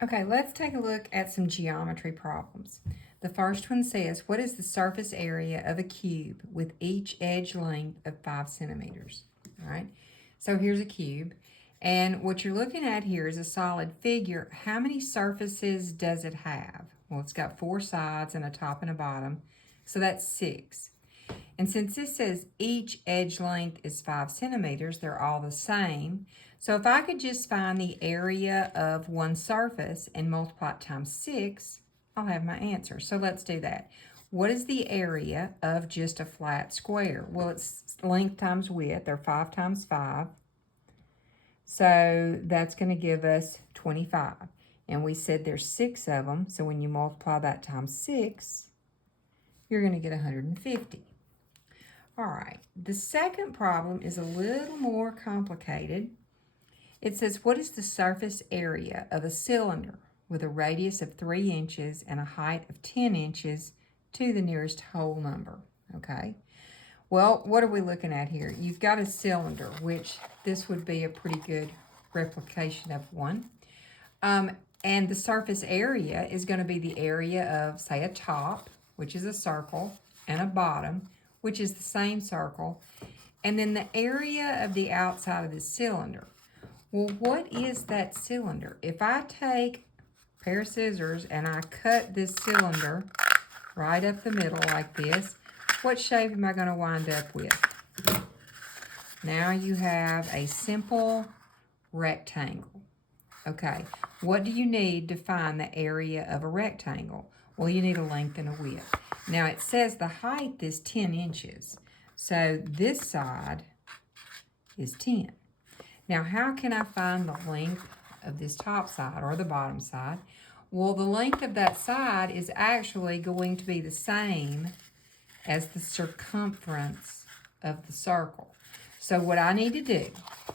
Okay, let's take a look at some geometry problems. The first one says, what is the surface area of a cube with each edge length of 5 centimeters? All right, so here's a cube. And what you're looking at here is a solid figure. How many surfaces does it have? Well, it's got 4 sides and a top and a bottom, so that's 6. And since this says each edge length is 5 centimeters, they're all the same. So if I could just find the area of one surface and multiply it times 6, I'll have my answer. So let's do that. What is the area of just a flat square? Well, it's length times width, or 5 times 5. So that's going to give us 25. And we said there's 6 of them, so when you multiply that times 6, you're going to get 150. All right, the second problem is a little more complicated. It says, what is the surface area of a cylinder with a radius of 3 inches and a height of 10 inches to the nearest whole number? Okay, well, what are we looking at here? You've got a cylinder, which this would be a pretty good replication of one. And the surface area is going to be the area of, say, a top, which is a circle, and a bottom, which is the same circle, and then the area of the outside of the cylinder. Well, what is that cylinder? If I take a pair of scissors and I cut this cylinder right up the middle like this, what shape am I going to wind up with? Now you have a simple rectangle. Okay, what do you need to find the area of a rectangle? Well, you need a length and a width. Now it says the height is 10 inches. So this side is 10. Now how can I find the length of this top side or the bottom side? Well, the length of that side is actually going to be the same as the circumference of the circle. So what I need to do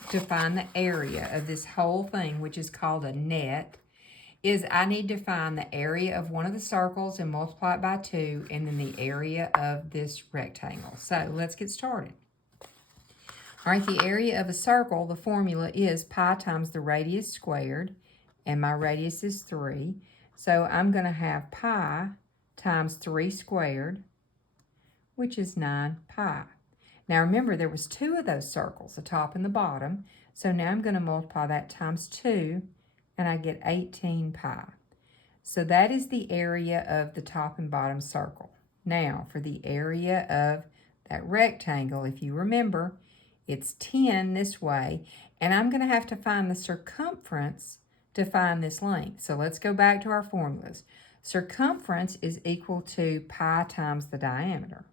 to find the area of this whole thing, which is called a net, is I need to find the area of one of the circles and multiply it by 2, and then the area of this rectangle. So let's get started. All right, the area of a circle, the formula is pi times the radius squared, and my radius is 3. So I'm going to have pi times 3 squared, which is 9 pi. Now remember, there was 2 of those circles, the top and the bottom. So now I'm going to multiply that times 2, and I get 18 pi. So that is the area of the top and bottom circle. Now, for the area of that rectangle, if you remember, it's 10 this way, and I'm going to have to find the circumference to find this length. So let's go back to our formulas. Circumference is equal to pi times the diameter.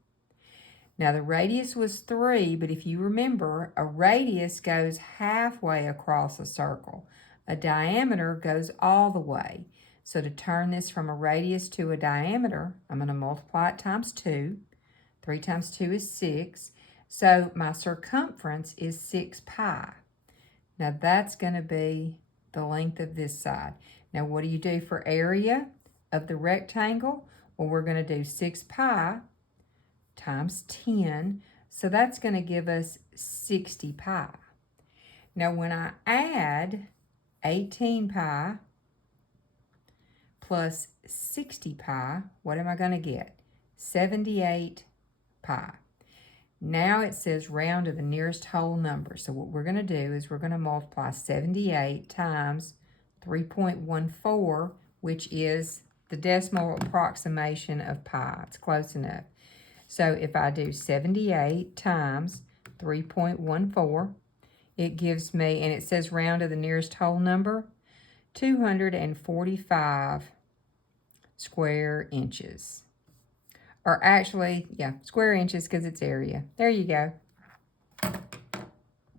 Now the radius was 3, but if you remember, a radius goes halfway across a circle. A diameter goes all the way. So to turn this from a radius to a diameter, I'm going to multiply it times 2. 3 times 2 is 6. So my circumference is 6 pi. Now that's going to be the length of this side. Now what do you do for area of the rectangle? Well, we're going to do 6 pi times 10, so that's going to give us 60 pi. Now when I add 18 pi plus 60 pi, what am I going to get? 78 pi. Now it says round to the nearest whole number. So what we're going to do is we're going to multiply 78 times 3.14, which is the decimal approximation of pi. It's close enough. So if I do 78 times 3.14, it gives me, and it says round to the nearest whole number, 245 square inches. Or actually, yeah, square inches because it's area. There you go.